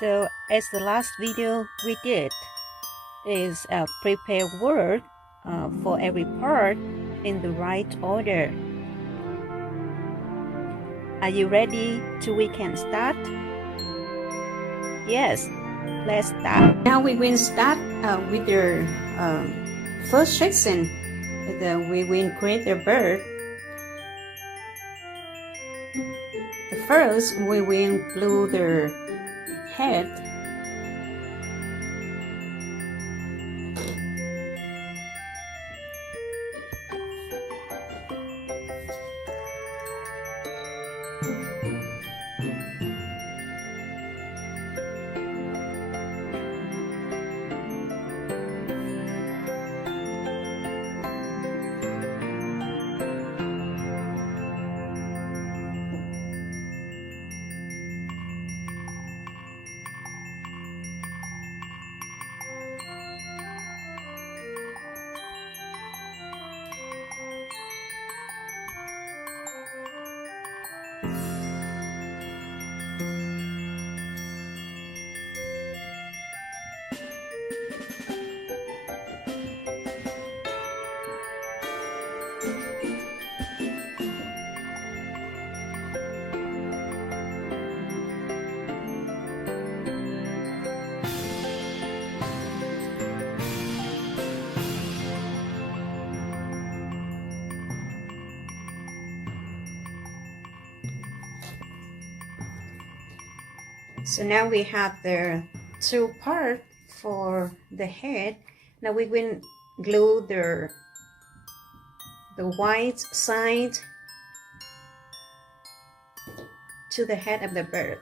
So as the last video we did is prepare word for every part in the right order. Are you ready we can start? Yes, let's start. Now we will start with the first section. We will create the bird. First, we will glue the head. So now we have the two parts for the head. Now we will glue the white side to the head of the bird.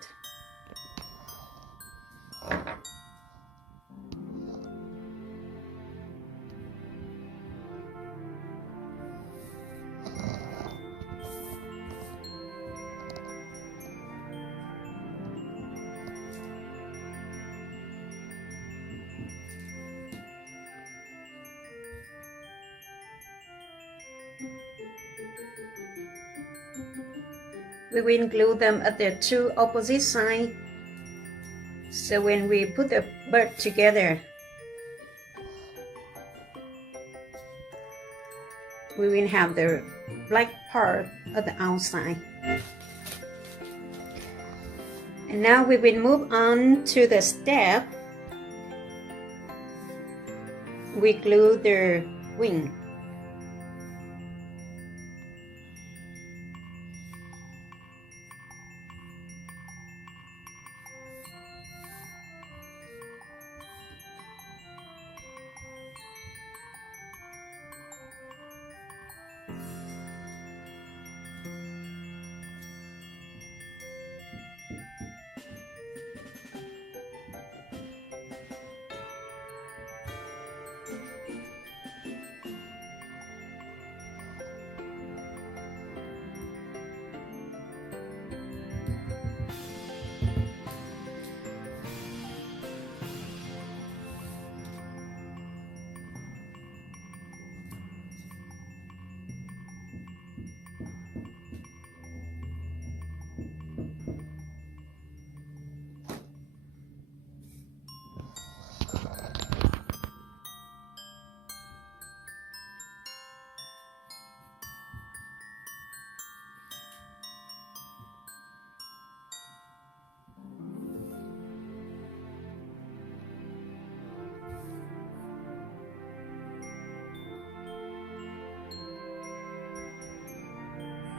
We will glue them at the two opposite sides. So when we put the bird together, we will have the black part at the outside. And now we will move on to the step. We glue the wing.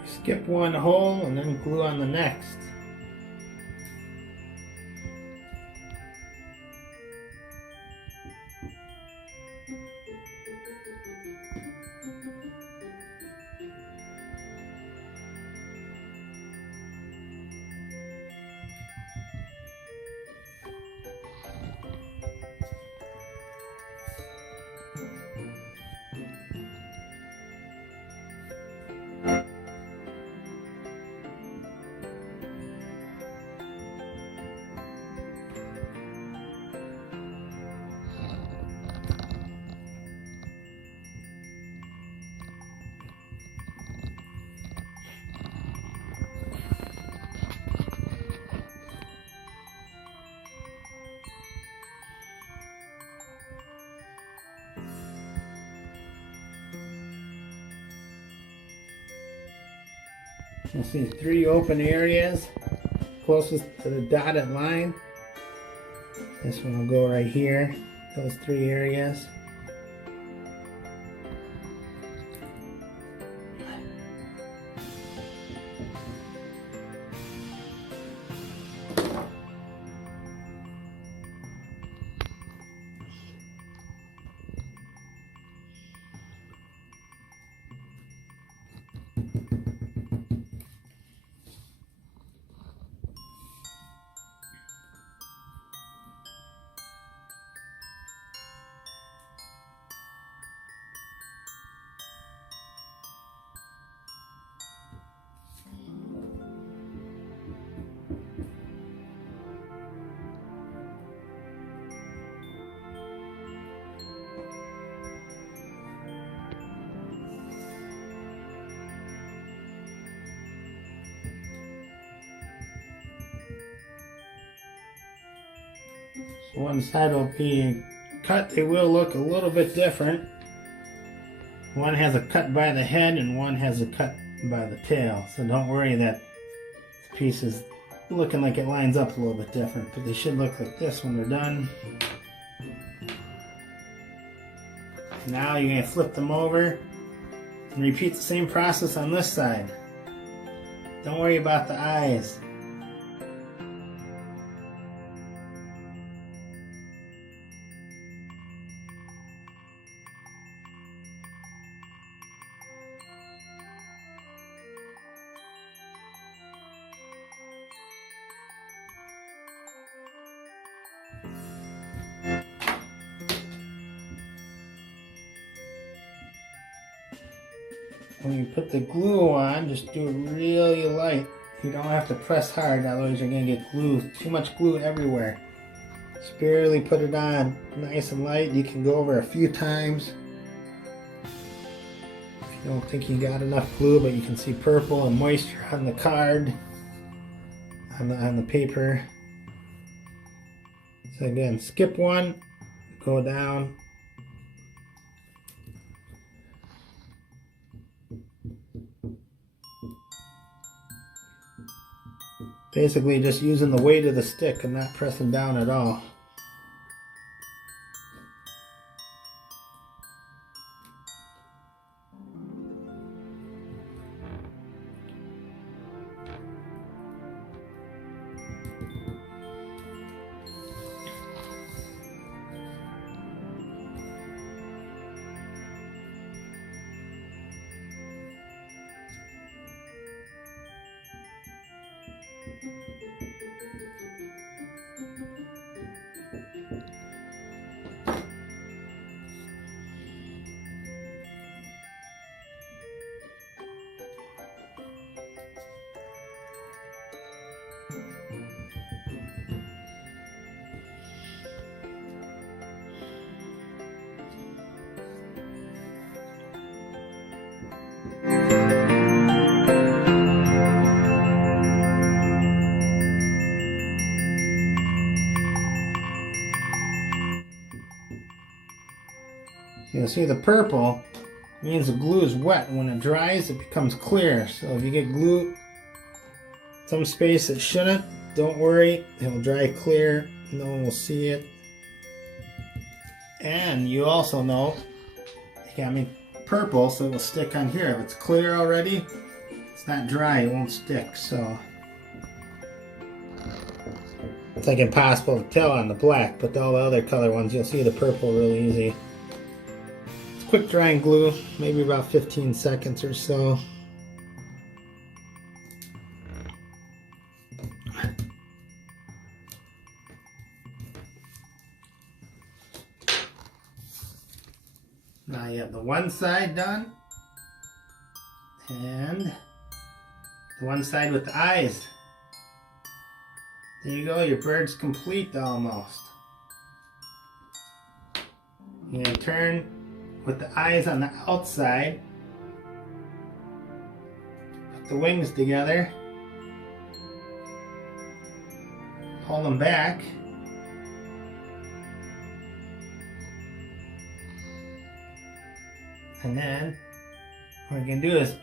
Skip one hole and then glue on the next. You'll see 3 open areas closest to the dotted line. This one will go right here, those 3 areas. So one side will be cut. They will look a little bit different. One has a cut by the head and one has a cut by the tail. So don't worry that the piece is looking like it lines up a little bit different, but they should look like this when they're done. Now you're going to flip them over and repeat the same process on this side. Don't worry about the eyes. When you put the glue on, just do it really light. You don't have to press hard, otherwise you're going to get glue, too much glue everywhere. Just barely put it on, nice and light. You can go over a few times. If you don't think you got enough glue, but you can see purple and moisture on the card, on the paper. So again, skip one, go down. Basically just using the weight of the stick and not pressing down at all. You'll see the purple means the glue is wet. When it dries, it becomes clear. So if you get glue some space it shouldn't, don't worry, it'll dry clear. No one will see it. And you also know, you got me purple, so it will stick on here. If it's clear already, it's not dry, it won't stick. So it's like impossible to tell on the black, but all the other color ones, you'll see the purple really easy. Quick drying glue, maybe about 15 seconds or so. Now you have the one side done, and the one side with the eyes. There you go, your bird's complete almost. You're going to turn with the eyes on the outside, put the wings together, pull them back, and then what we're going to do is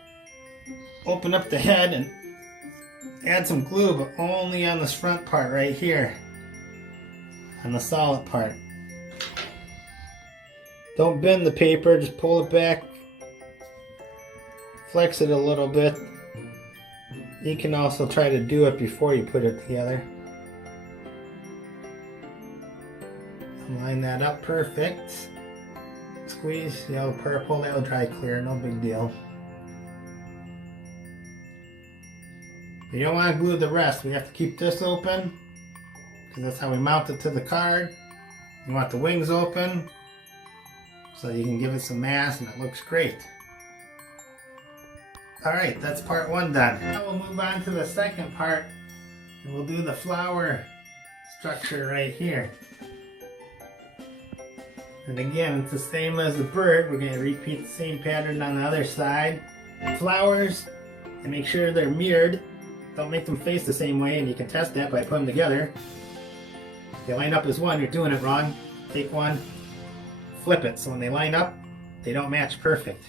open up the head and add some glue, but only on this front part right here, on the solid part. Don't bend the paper, just pull it back, flex it a little bit. You can also try to do it before you put it together. Line that up perfect. Squeeze the yellow purple, that'll dry clear, no big deal. You don't want to glue the rest. We have to keep this open because that's how we mount it to the card. You want the wings open so you can give it some mass and it looks great. Alright, that's part one done. Now we'll move on to the second part and we'll do the flower structure right here. And again, it's the same as the bird. We're going to repeat the same pattern on the other side. Flowers, and make sure they're mirrored. Don't make them face the same way, and you can test that by putting them together. If they line up as one, you're doing it wrong. Take one, flip it, so when they line up, they don't match perfect.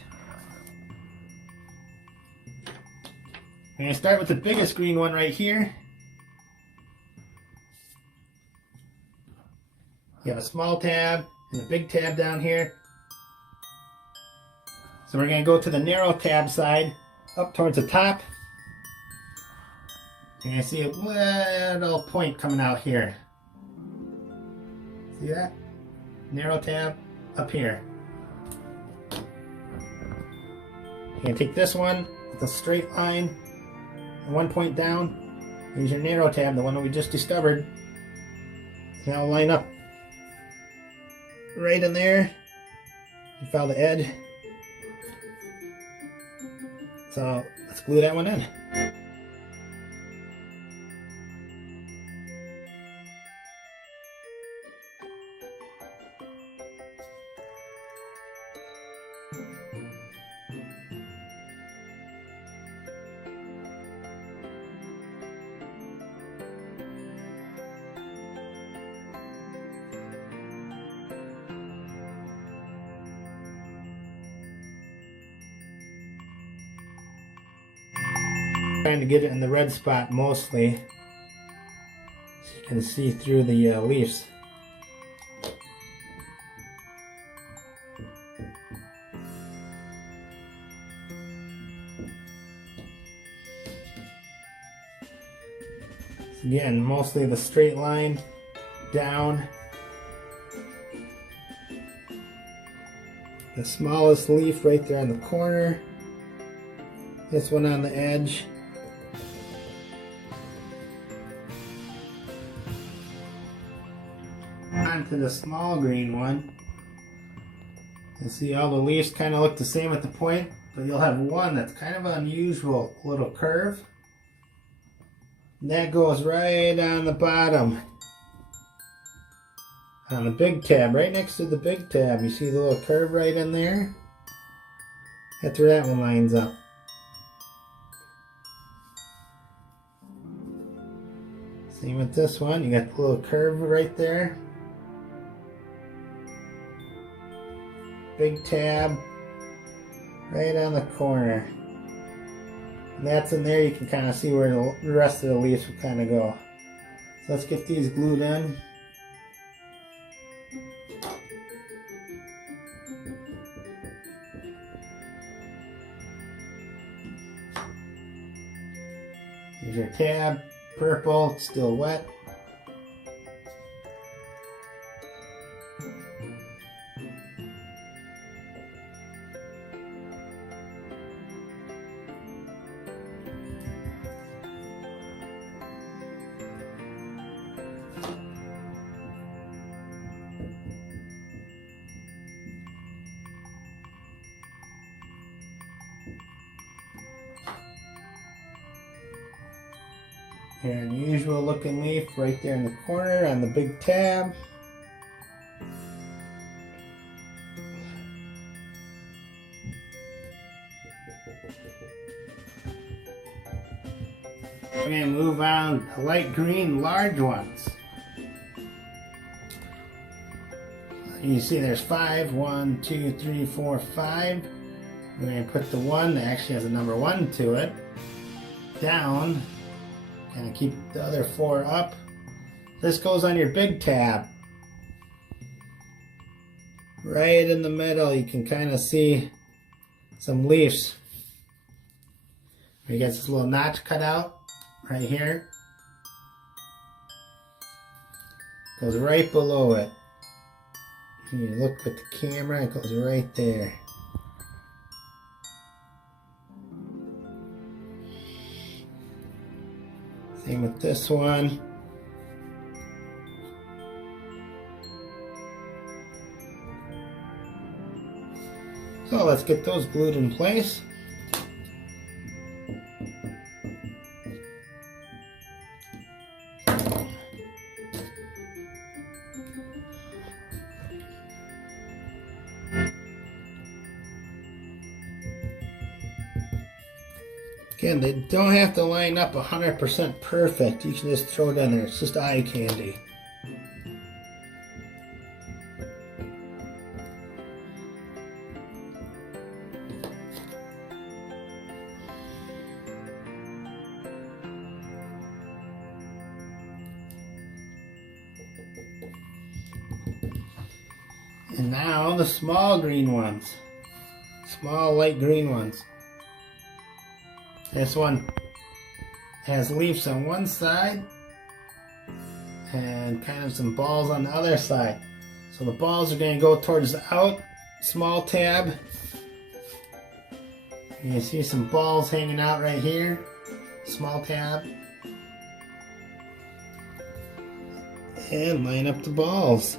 I'm going to start with the biggest green one right here. You have a small tab and a big tab down here. So we're going to go to the narrow tab side, up towards the top. And I see a little point coming out here. See that? Narrow tab up here. You're going to take this one with a straight line and one point down. Use your narrow tab, the one that we just discovered. And that'll line up right in there. You follow the edge. So let's glue that one in. Trying to get it in the red spot mostly, so you can see through the leaves. So again, mostly the straight line down. The smallest leaf right there on the corner. This one on the edge. To the small green one. You see all the leaves kind of look the same at the point, but you'll have one that's kind of an unusual little curve. And that goes right on the bottom. On the big tab, right next to the big tab, you see the little curve right in there? That's where that one lines up. Same with this one, you got the little curve right there. Big tab right on the corner. And that's in there, you can kind of see where the rest of the leaves will kind of go. So let's get these glued in. Here's your tab, purple, it's still wet. Here, an unusual looking leaf right there in the corner on the big tab. We're going to move on to light green large ones. You see there's 5. 1, 2, 3, 4, 5. We're going to put the one that actually has a number 1 to it down Kind of keep the other 4 up. This goes on your big tab. Right in the middle, you can kind of see some leaves. You got this little notch cut out right here. Goes right below it. And you look with the camera, it goes right there. Same with this one. So let's get those glued in place. Again, they don't have to line up 100% perfect. You can just throw it in there. It's just eye candy. And now the small green ones. Small light green ones. This one has leaves on one side and kind of some balls on the other side. So the balls are going to go towards the out small tab. You can see some balls hanging out right here, small tab. And line up the balls.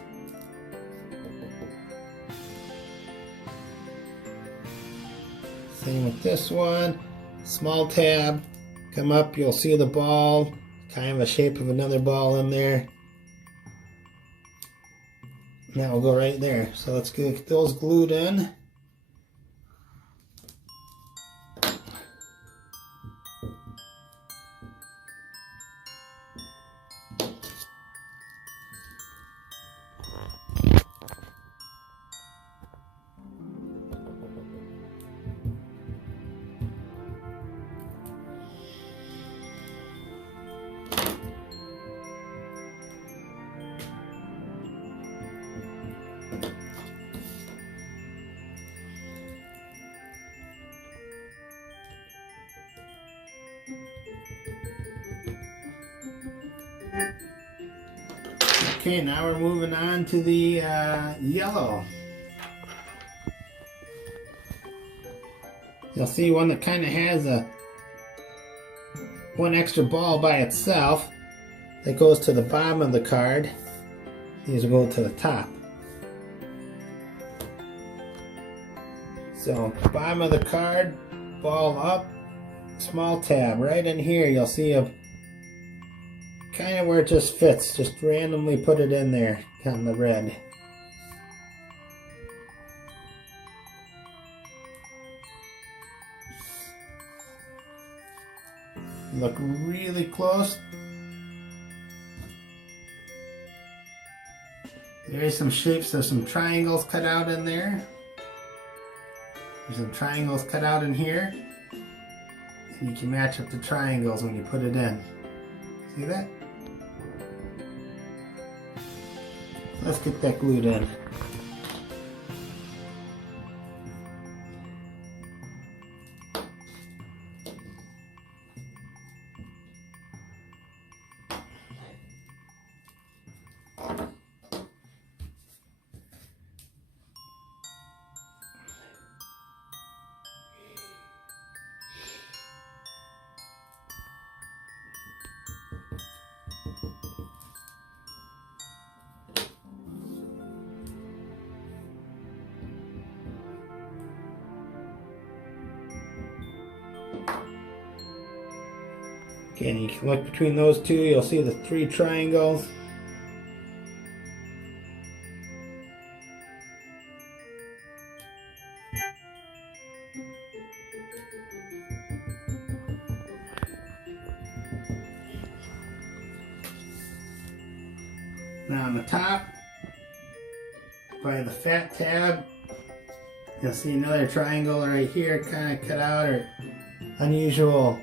Same with this one. Small tab, come up, you'll see the ball, kind of a shape of another ball in there. And that will go right there. So let's get those glued in. Okay, now we're moving on to the yellow. You'll see one that kind of has one extra ball by itself that goes to the bottom of the card. These will go to the top. So bottom of the card, ball up, small tab. Right in here you'll see a kind of where it just fits. Just randomly put it in there on the red. Look really close. There's some shapes. There's some triangles cut out in there. There's some triangles cut out in here. And you can match up the triangles when you put it in. See that? Let's get that glued in. Again, you can look between those two, you'll see the 3 triangles. Now on the top, by the fat tab, you'll see another triangle right here, kind of cut out, or unusual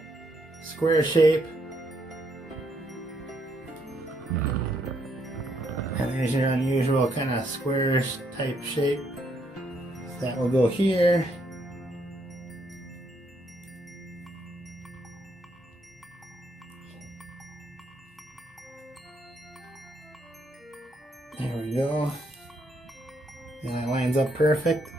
square shape. And there's your unusual kind of squarish type shape. So that will go here. There we go. And that lines up perfect.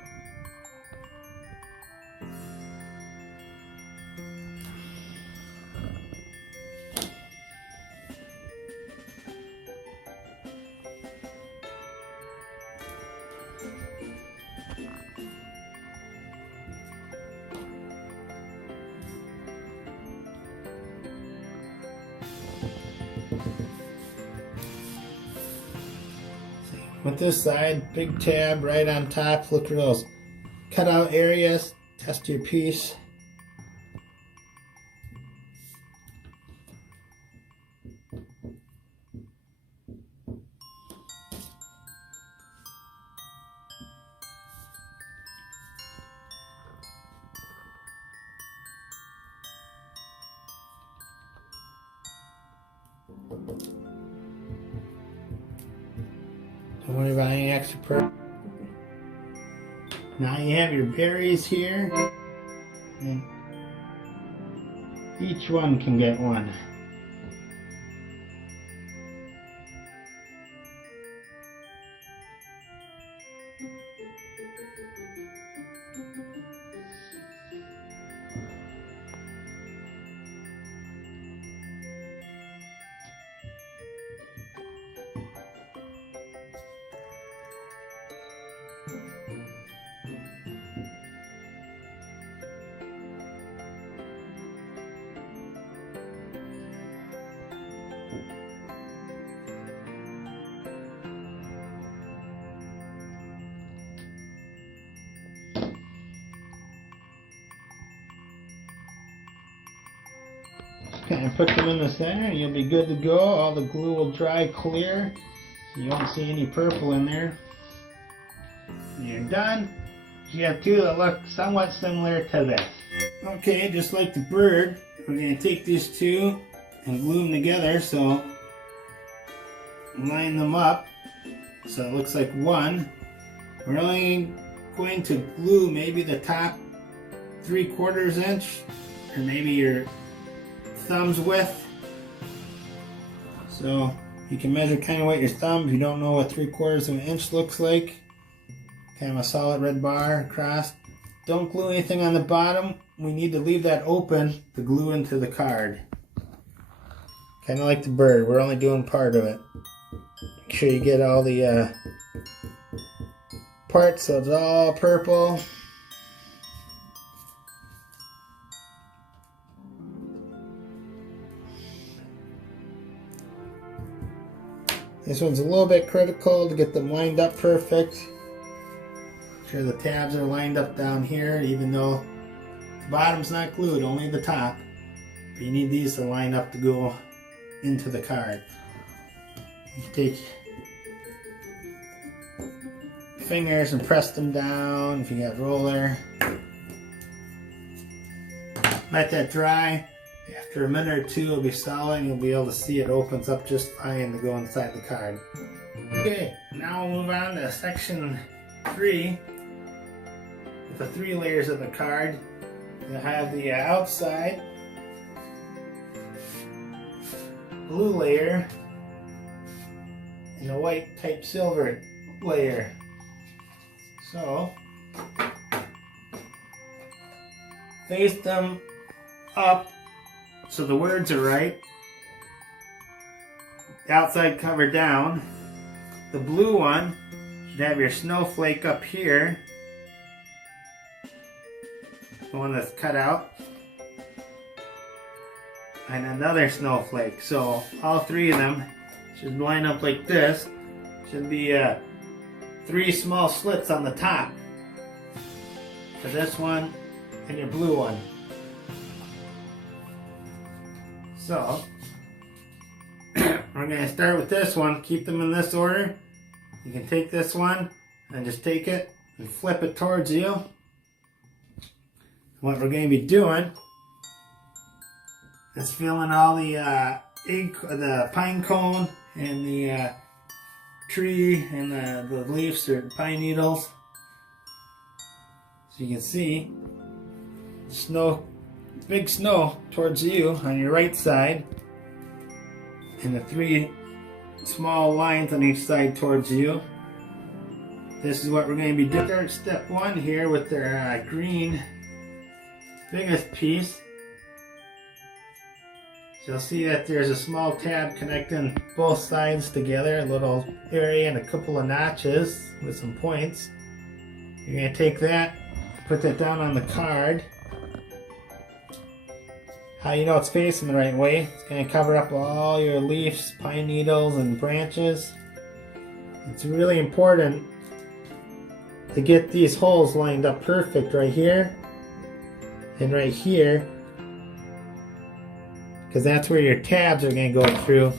With this side, big tab right on top. Look for those cutout areas. Test your piece. Don't worry about any extra purple. Now you have your berries here, and each one can get one. Kind of put them in the center and you'll be good to go. All the glue will dry clear. You won't see any purple in there. And you're done. You have two that look somewhat similar to this. Okay, just like the bird, we're going to take these two and glue them together. So line them up so it looks like one. We're only going to glue maybe the top 3/4 inch or maybe your thumb's width. So you can measure kind of what your thumb, if you don't know what 3/4 inch looks like. Kind of a solid red bar across. Don't glue anything on the bottom. We need to leave that open to glue into the card. Kind of like the bird, we're only doing part of it. Make sure you get all the parts so it's all purple. This one's a little bit critical to get them lined up perfect. Make sure the tabs are lined up down here, even though the bottom's not glued, only the top. But you need these to line up to go into the card. You take fingers and press them down if you got roller. Let that dry. After a minute or two it'll be solid and you'll be able to see it opens up just fine to go inside the card. Okay, now we'll move on to section 3 with the 3 layers of the card. You'll have the outside blue layer and the white type silver layer. So face them up so the words are right. The outside cover down. The blue one should have your snowflake up here. The one that's cut out. And another snowflake. So all 3 of them should line up like this. Should be 3 small slits on the top for this one and your blue one. So, we're going to start with this one. Keep them in this order. You can take this one and just take it and flip it towards you. What we're going to be doing is filling all the the pine cone and the tree and the leaves are pine needles. So you can see snow, big snow towards you on your right side, and the 3 small lines on each side towards you. This is what we're going to be doing. Step 1 here with their green biggest piece. So you'll see that there's a small tab connecting both sides together, a little area and a couple of notches with some points. You're going to take that, put that down on the card. How you know it's facing the right way? It's going to cover up all your leaves, pine needles, and branches. It's really important to get these holes lined up perfect right here and right here, because that's where your tabs are going to go through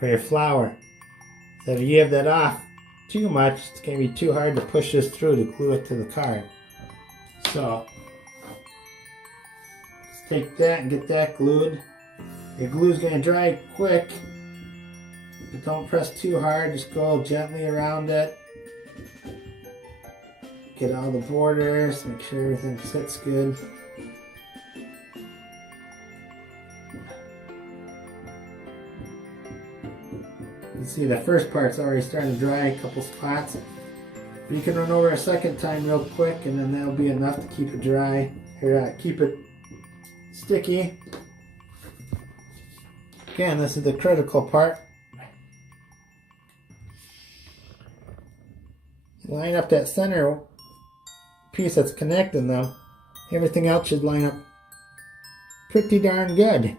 for your flower. So if you have that off too much, it's going to be too hard to push this through to glue it to the card. So let's take that and get that glued. Your glue is going to dry quick, but don't press too hard. Just go gently around it. Get all the borders, make sure everything sits good. You can see the first part's already starting to dry, a couple spots. But you can run over a second time real quick, and then that'll be enough to keep it dry, or keep it sticky. Again, this is the critical part. Line up that center piece that's connecting them. Everything else should line up pretty darn good.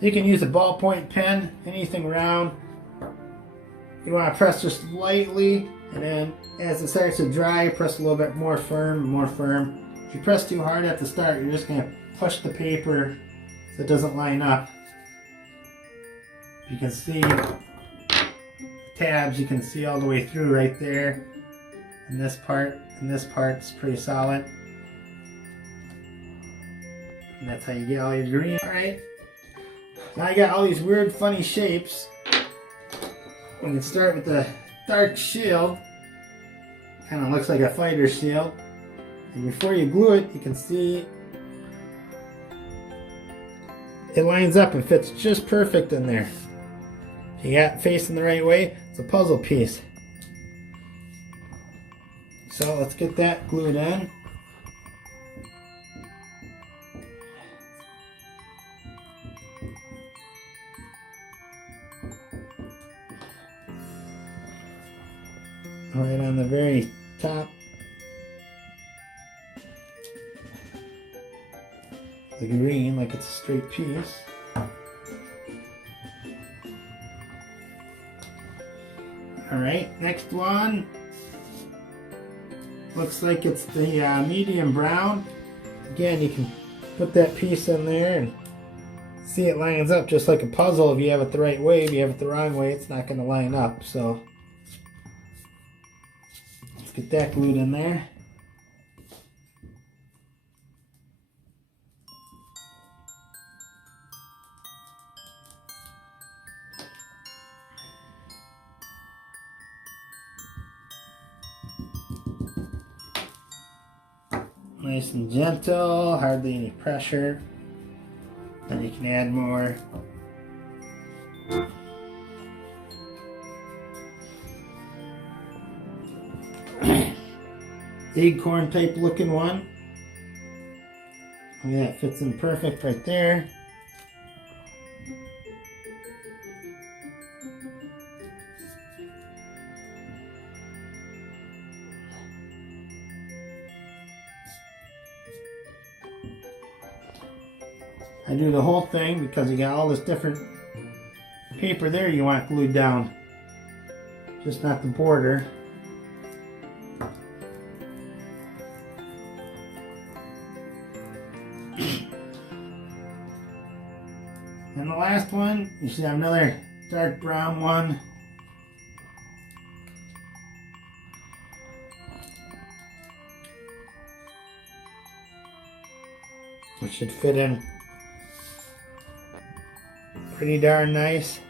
You can use a ballpoint pen, anything round. You want to press just lightly, and then as it starts to dry, press a little bit more firm, more firm. If you press too hard at the start, you're just going to push the paper so it doesn't line up. You can see the tabs, you can see all the way through right there. And this part's pretty solid. And that's how you get all your green. Alright, now you got all these weird funny shapes. We can start with the dark shield. Kind of looks like a fighter shield. And before you glue it, you can see it lines up and fits just perfect in there. You got it facing the right way, it's a puzzle piece. So let's get that glued in. Right on the very top. The green, like it's a straight piece. Alright, next one. Looks like it's the medium brown. Again, you can put that piece in there and see it lines up just like a puzzle if you have it the right way. If you have it the wrong way, it's not going to line up. So let's get that glued in there. Nice and gentle, hardly any pressure. Then you can add more. Acorn type looking one. Yeah, it fits in perfect right there. I do the whole thing because you got all this different paper there you want glued down. Just not the border. And the last one, you should have another dark brown one. It should fit in pretty darn nice.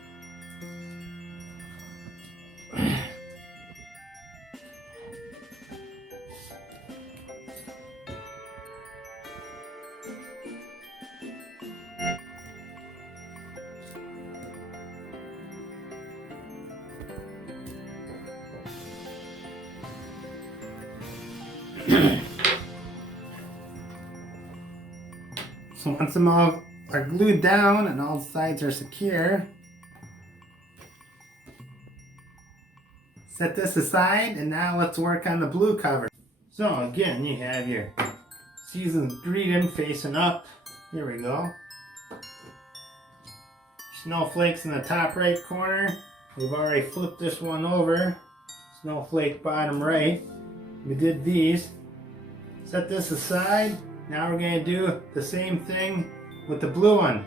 So once them all are glued down and all sides are secure, set this aside, and now let's work on the blue cover. So again, you have your season's greeting facing up. Here we go. Snowflakes in the top right corner. We've already flipped this one over. Snowflake bottom right. We did these. Set this aside. Now we're going to do the same thing with the blue one.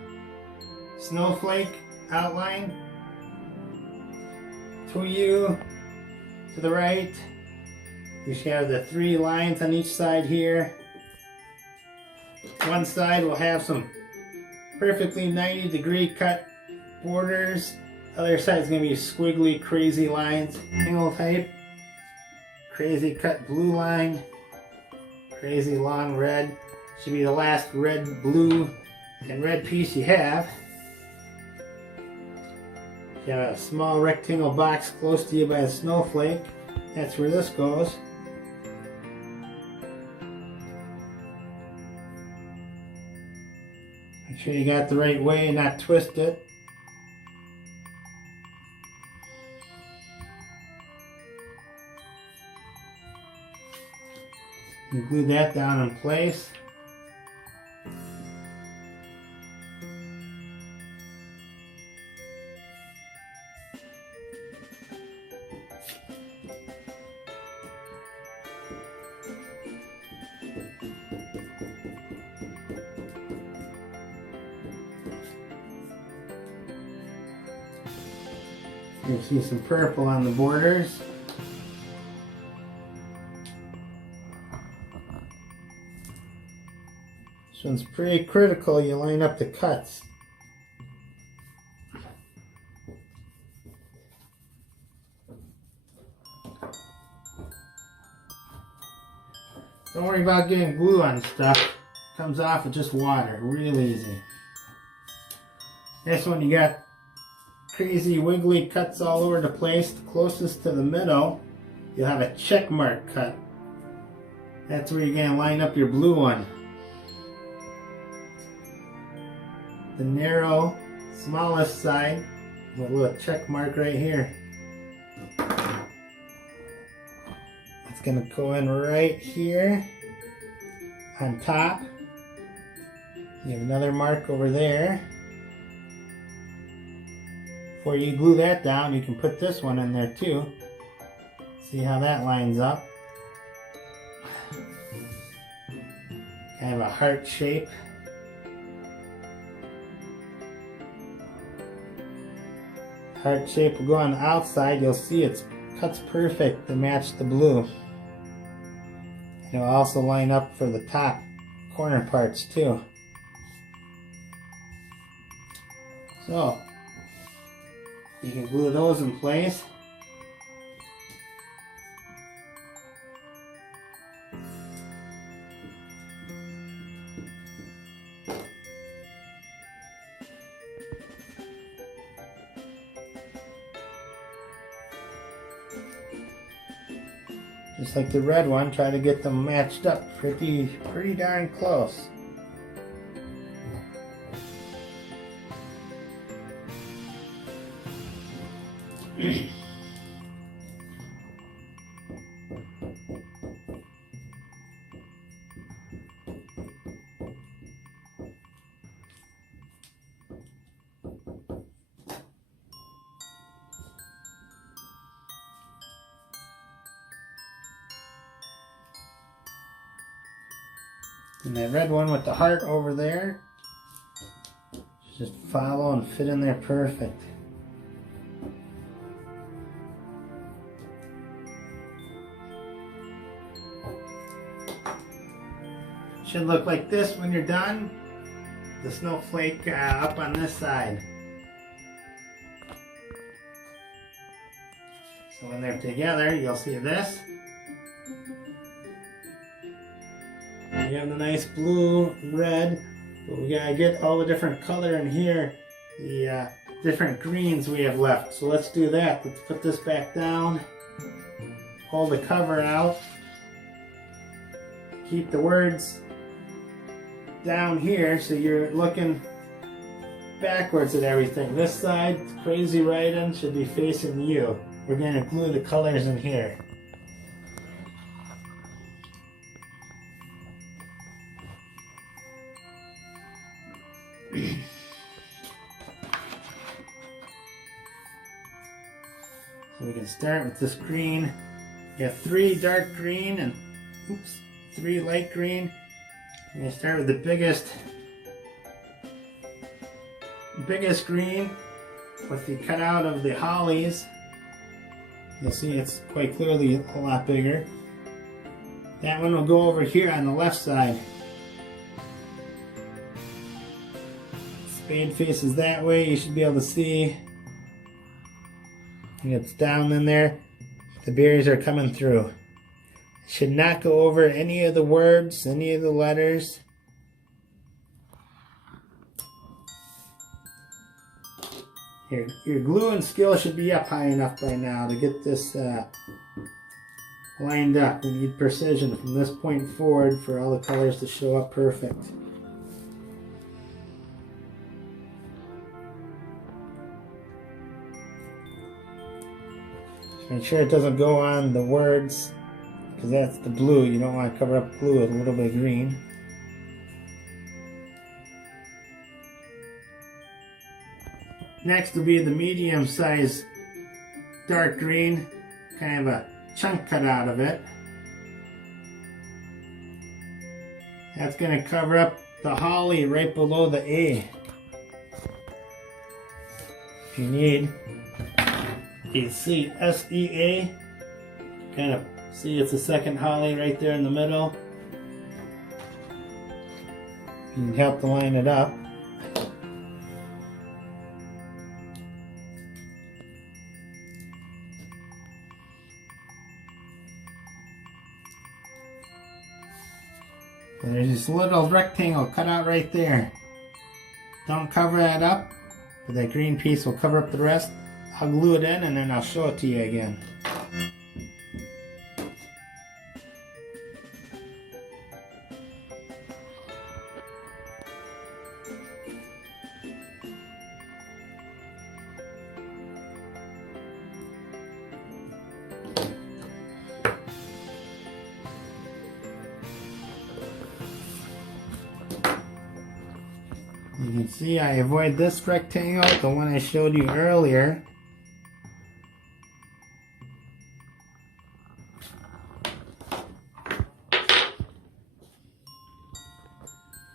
Snowflake outline. To you, to the right. You should have the 3 lines on each side here. One side will have some perfectly 90-degree cut borders. Other side is going to be squiggly, crazy lines. Angle type. Crazy cut blue line. Crazy long red. Should be the last red, blue, and red piece you have. You have a small rectangle box close to you by the snowflake. That's where this goes. Make sure you got the right way and not twist it. You glue that down in place. You'll see some purple on the borders. This one's pretty critical. You line up the cuts. Don't worry about getting glue on stuff. It comes off with just water. Real easy. This one you got crazy wiggly cuts all over the place. The closest to the middle, you'll have a check mark cut. That's where you're going to line up your blue one. The narrow, smallest side, with a little check mark right here. It's going to go in right here on top. You have another mark over there. Before you glue that down, you can put this one in there too. See how that lines up. Kind of a heart shape. Heart shape will go on the outside. You'll see it cuts perfect to match the blue. And it'll also line up for the top corner parts too. So you can glue those in place. Just like the red one, try to get them matched up pretty darn close. And that red one with the heart over there, just follow and fit in there perfect. Should look like this when you're done. the snowflake up on this side. So when they're together, you'll see this. You have the nice blue, red, but we gotta get all the different color in here, the different greens we have left. So let's do that. Let's put this back down, hold the cover out, keep the words down here so you're looking backwards at everything. This side, crazy writing, should be facing you. We're going to glue the colors in here. So we can start with this green. You have 3 dark green and 3 light green. We're going to start with the biggest green with the cutout of the hollies. You'll see it's quite clearly a lot bigger. That one will go over here on the left side. Spade faces that way. You should be able to see. And it's down in there. The berries are coming through. It should not go over any of the words, any of the letters. Your gluing skill should be up high enough by now to get this lined up. We need precision from this point forward for all the colors to show up perfect. Make sure it doesn't go on the words, because that's the blue. You don't want to cover up blue with a little bit of green. Next will be the medium size dark green, kind of a chunk cut out of it. That's going to cover up the holly right below the A. If you need, you see SEA, kind of see it's the second holly right there in the middle. You can help to line it up. And there's this little rectangle cut out right there. Don't cover that up, but that green piece will cover up the rest. I'll glue it in and then I'll show it to you again. You can see I avoid this rectangle, the one I showed you earlier.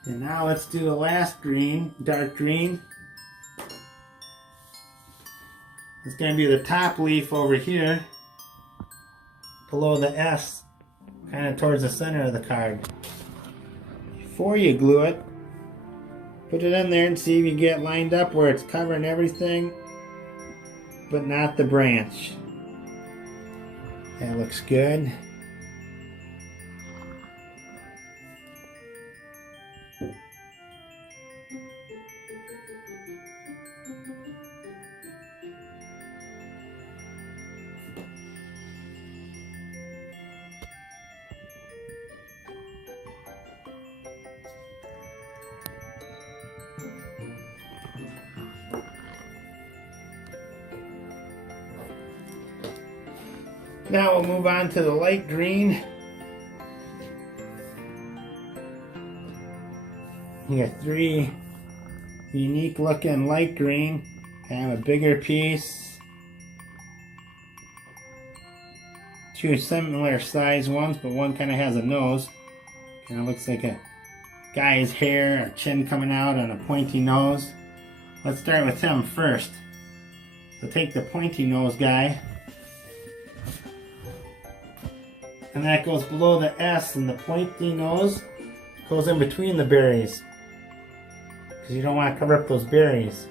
And now let's do the last green, dark green. It's going to be the top leaf over here, below the S, kind of towards the center of the card. Before you glue it, put it in there and see if you get lined up where it's covering everything, but not the branch. That looks good. Now we'll move on to the light green. You got 3 unique looking light green, kind of a bigger piece. 2 similar size ones, but one kind of has a nose. Kind of looks like a guy's hair or chin coming out on a pointy nose. Let's start with him first. So take the pointy nose guy. And that goes below the S, and the pointy nose goes in between the berries. because you don't want to cover up those berries.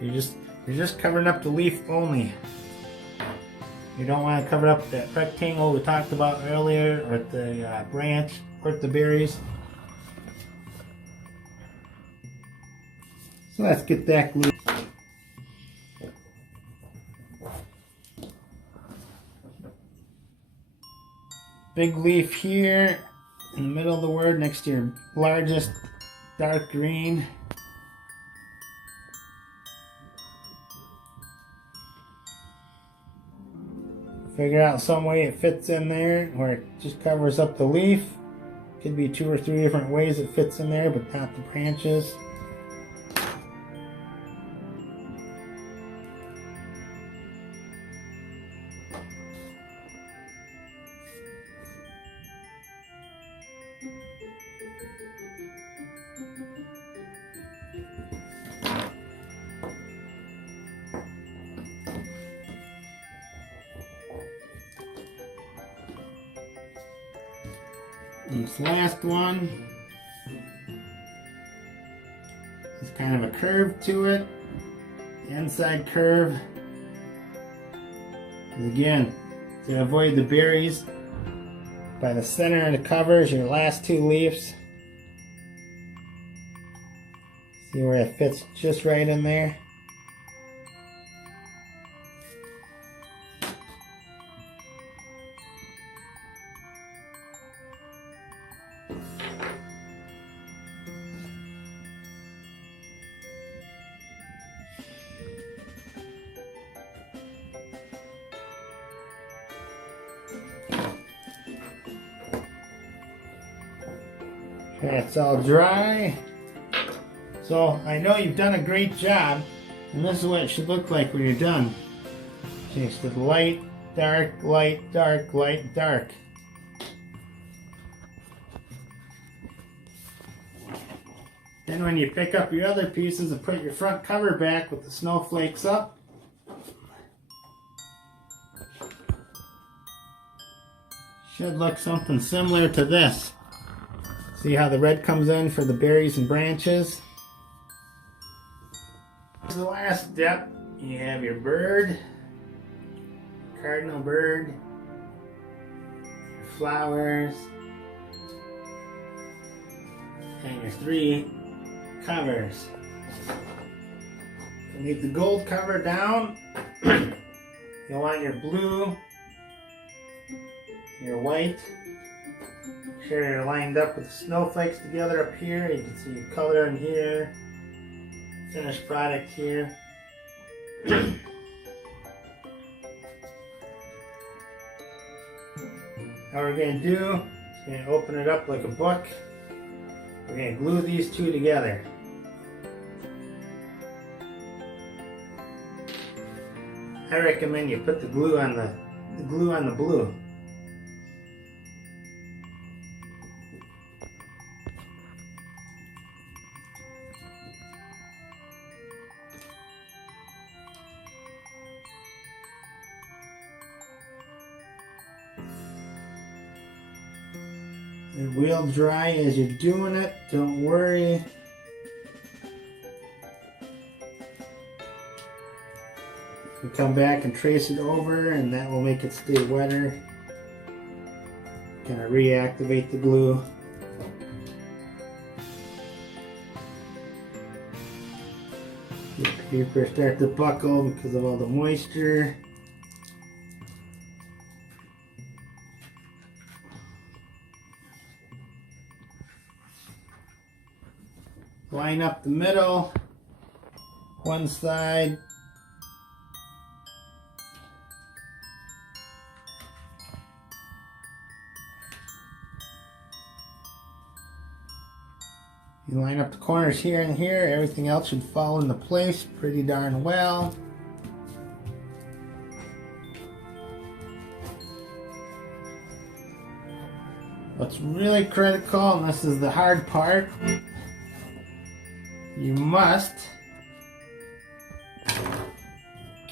You're just covering up the leaf only. You don't want to cover up that rectangle we talked about earlier, or the branch, or the berries. So let's get that glue. Big leaf here in the middle of the word next to your largest dark green. Figure out some way it fits in there where it just covers up the leaf. Could be 2 or 3 different ways it fits in there, but not the branches. And this last one is kind of a curve to it. The inside curve is, again, to avoid the berries. By the center of the cover is your last 2 leaves. See where it fits just right in there? Okay, it's all dry. So I know you've done a great job, and this is what it should look like when you're done. Just with light, dark, light, dark, light, dark. Then when you pick up your other pieces and put your front cover back with the snowflakes up, should look something similar to this. See how the red comes in for the berries and branches? The last step, you have your bird, cardinal bird, your flowers, and your 3 covers. You leave the gold cover down. You want your blue, your white. Make sure you're lined up with the snowflakes together up here. You can see color in here, finished product here. Now what we're going to do is we're going to open it up like a book. We're going to glue these 2 together. I recommend you put the glue on the blue. It will dry as you're doing it, don't worry. You come back and trace it over, and that will make it stay wetter. Kind of reactivate the glue. The paper start to buckle because of all the moisture. Line up the middle, one side. You line up the corners here and here, everything else should fall into place pretty darn well. What's really critical, and this is the hard part, you must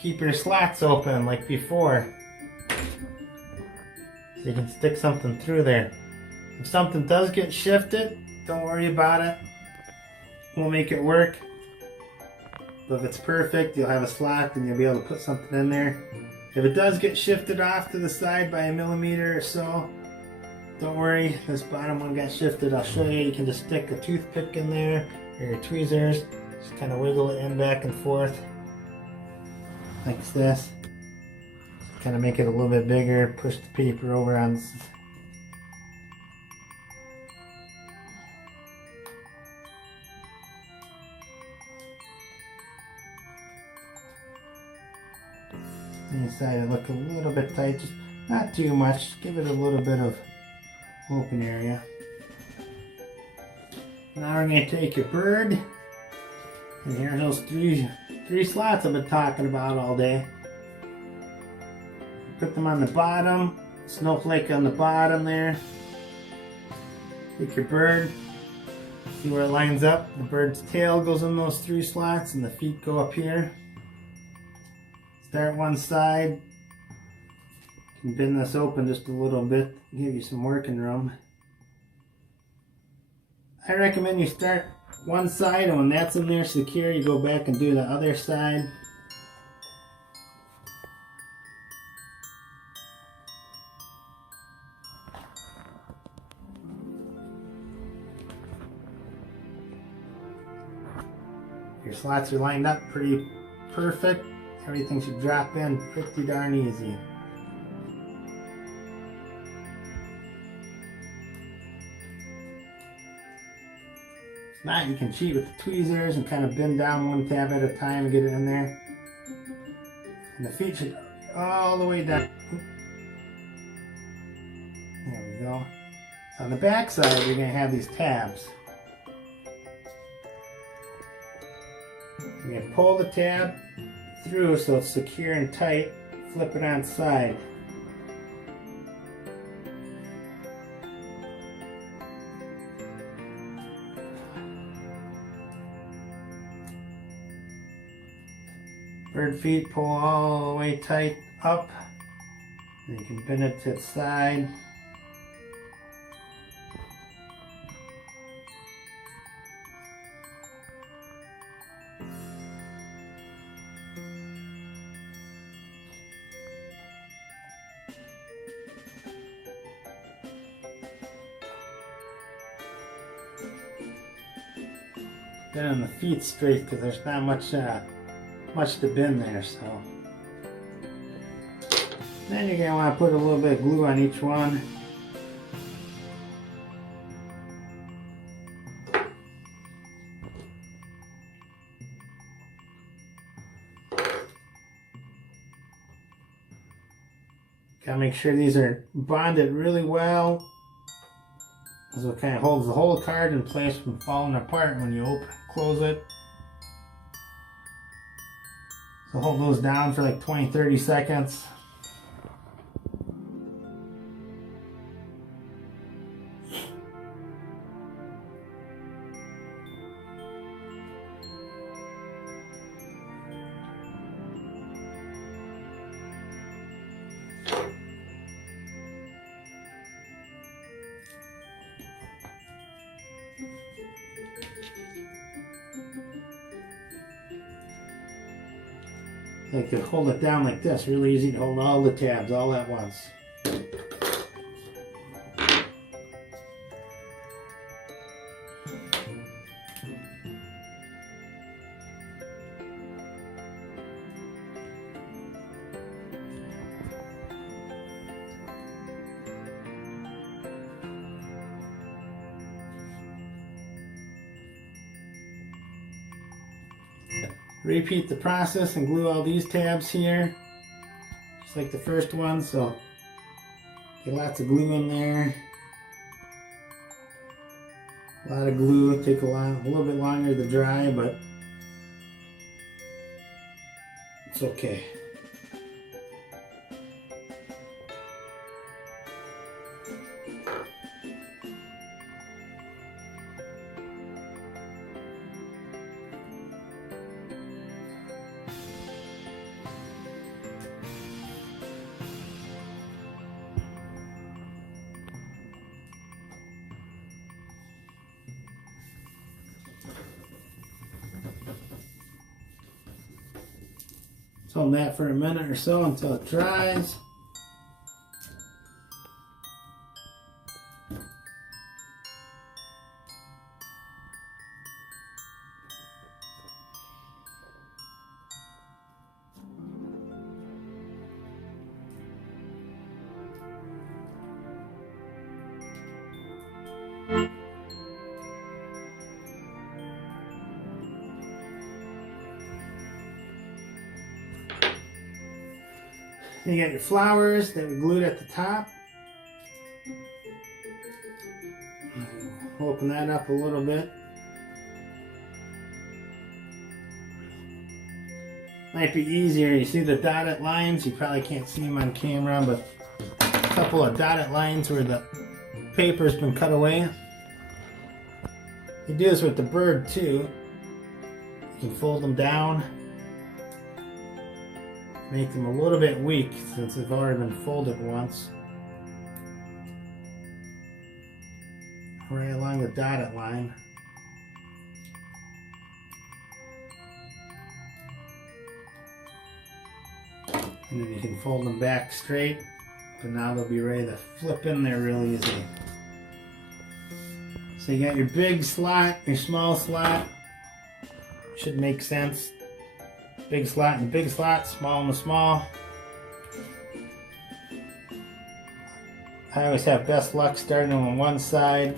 keep your slats open like before, so you can stick something through there. If something does get shifted, don't worry about it. will make it work. But if it's perfect, you'll have a slot and you'll be able to put something in there. If it does get shifted off to the side by a millimeter or so, don't worry, this bottom one got shifted. I'll show you. You can just stick a toothpick in there or your tweezers. Just kind of wiggle it in back and forth like this. Kind of make it a little bit bigger. Push the paper over on this. Inside it look a little bit tight, just not too much. Give it a little bit of open area. Now we're going to take your bird, and here's those three slots I've been talking about all day. Put them on the bottom, snowflake on the bottom there. Take your bird, see where it lines up. The bird's tail goes in those 3 slots, and the feet go up here. Start one side. You can bend this open just a little bit, give you some working room. I recommend you start one side, and when that's in there secure, you go back and do the other side. Your slots are lined up pretty perfect. Everything should drop in pretty darn easy. If not, you can cheat with the tweezers and kind of bend down one tab at a time and get it in there. And the feet should all the way down. There we go. So on the back side, you're going to have these tabs. You're going to pull the tab through so it's secure and tight. Flip it on its side. Bird feet pull all the way tight up. And you can bend it to its side. Bend the feet straight because there's not much to bend there. So then you're going to want to put a little bit of glue on each one. Got to make sure these are bonded really well. This is what kind of holds the whole card in place from falling apart when you open and close it. So hold those down for like 20-30 seconds. I could hold it down like this, really easy to hold all the tabs all at once. Repeat the process and glue all these tabs here, just like the first one. So get lots of glue in there. A lot of glue. Take a little bit longer to dry, but it's okay. Just hold that for a minute or so until it dries. You got your flowers that we glued at the top. Open that up a little bit. Might be easier. You see the dotted lines? You probably can't see them on camera, but a couple of dotted lines where the paper's been cut away. You do this with the bird too. You can fold them down. Make them a little bit weak since they've already been folded once. Right along the dotted line. And then you can fold them back straight, but now they'll be ready to flip in there real easy. So you got your big slot, your small slot. Should make sense. Big slot and big slot, small and small. I always have best luck starting them on one side.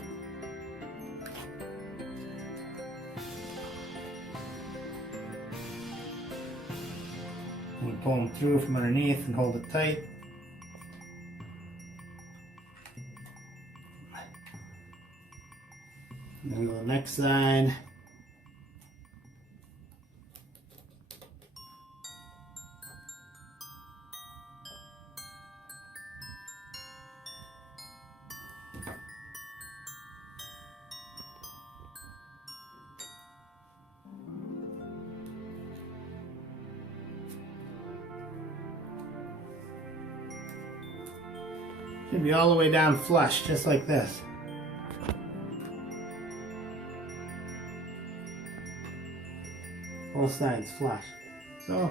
And pull them through from underneath and hold it tight. Then go to the next side. Should be all the way down flush, just like this. Both sides flush. So,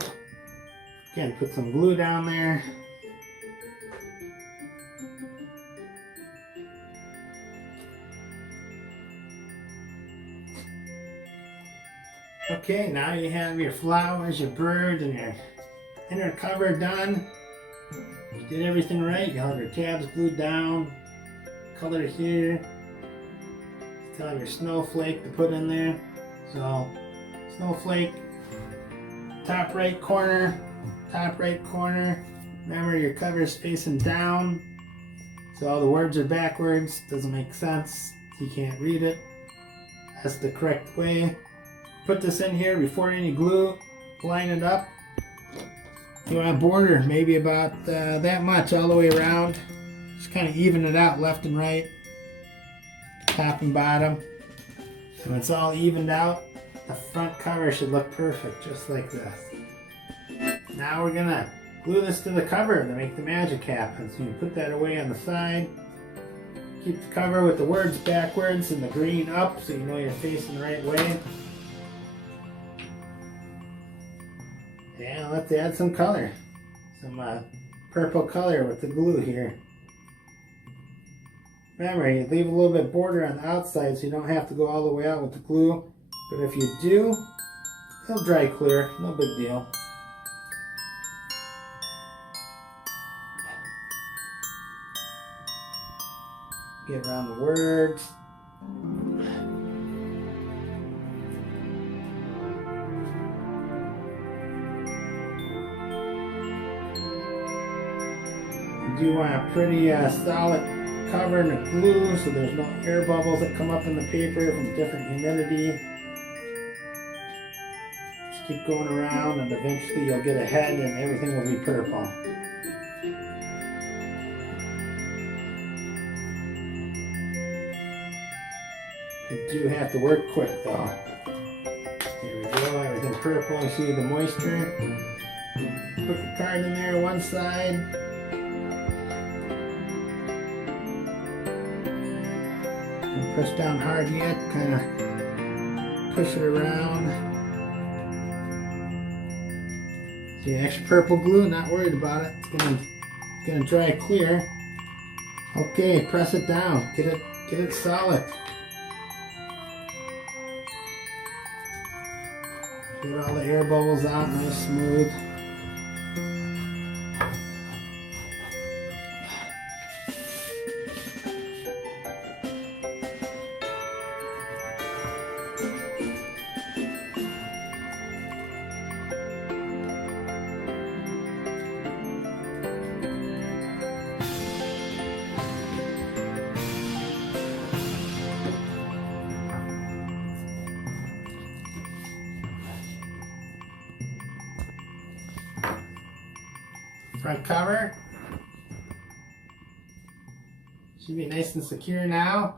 again, put some glue down there. Okay, now you have your flowers, your bird, and your inner cover done. You did everything right. You have your tabs glued down, color here. Still have your snowflake to put in there. So, snowflake, top right corner, top right corner. Remember your cover is facing down. So all the words are backwards. Doesn't make sense. You can't read it. That's the correct way. Put this in here before any glue. Line it up. You want a border maybe about that much all the way around. Just kind of even it out left and right, top and bottom. And when it's all evened out, the front cover should look perfect, just like this. Now we're gonna glue this to the cover to make the magic happen. So you put that away on the side. Keep the cover with the words backwards and the green up so you know you're facing the right way. And let's add some color. Some purple color with the glue here. Remember, you leave a little bit border on the outside so you don't have to go all the way out with the glue. But if you do, it'll dry clear. No big deal. Get around the words. You do want a pretty solid cover and a glue so there's no air bubbles that come up in the paper from different humidity. Just keep going around and eventually you'll get a head and everything will be purple. You do have to work quick though. Here we go, everything purple. You see the moisture. Put the card in there one side. Don't push down hard yet, kind of push it around. So Okay, extra purple glue, not worried about it. It's gonna dry clear. Okay, press it down. Get it solid. Get all the air bubbles out, nice smooth. Front cover should be nice and secure now,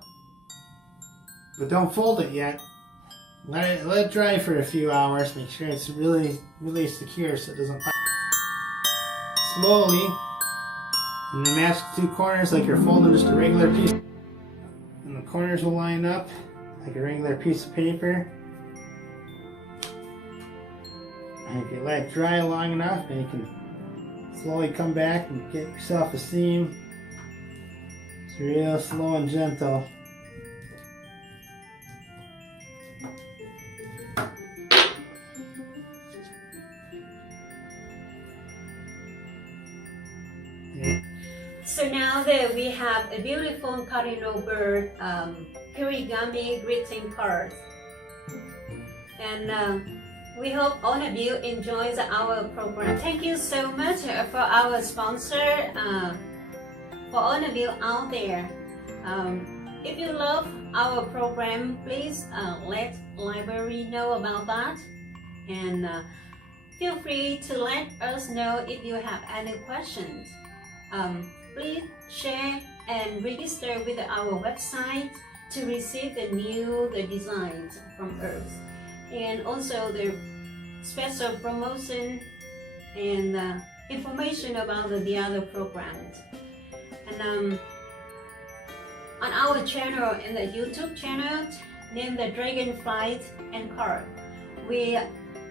but don't fold it yet. Let it dry for a few hours. Make sure it's really secure so it doesn't pop. Slowly, and then match the two corners like you're folding just a regular piece, and the corners will line up like a regular piece of paper. And if you let it dry long enough, then you can slowly come back and get yourself a seam. It's real slow and gentle. So now that we have a beautiful Cardinal Bird Kirigami greeting card, and we hope all of you enjoy our program. Thank you so much for our sponsor, for all of you out there. If you love our program, please let library know about that, and feel free to let us know if you have any questions. Please share and register with our website to receive the new designs from us, and also the special promotion and information about the other programs. And on our channel, in the YouTube channel named the Dragonflies and Cards, we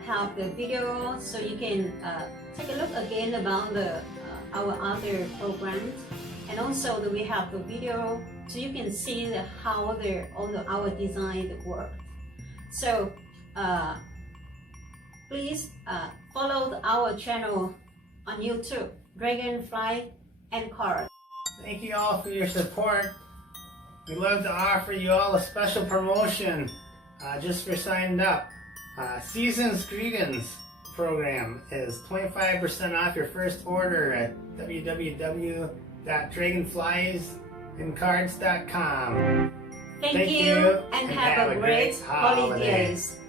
have the video so you can take a look again about our other programs, and also we have the video so you can see how all our design work. So please follow our channel on YouTube, Dragonfly and Cards. Thank you all for your support. We'd love to offer you all a special promotion just for signing up. Season's Greetings program is 25% off your first order at www.dragonfliesandcards.com. Thank you and have a great holidays.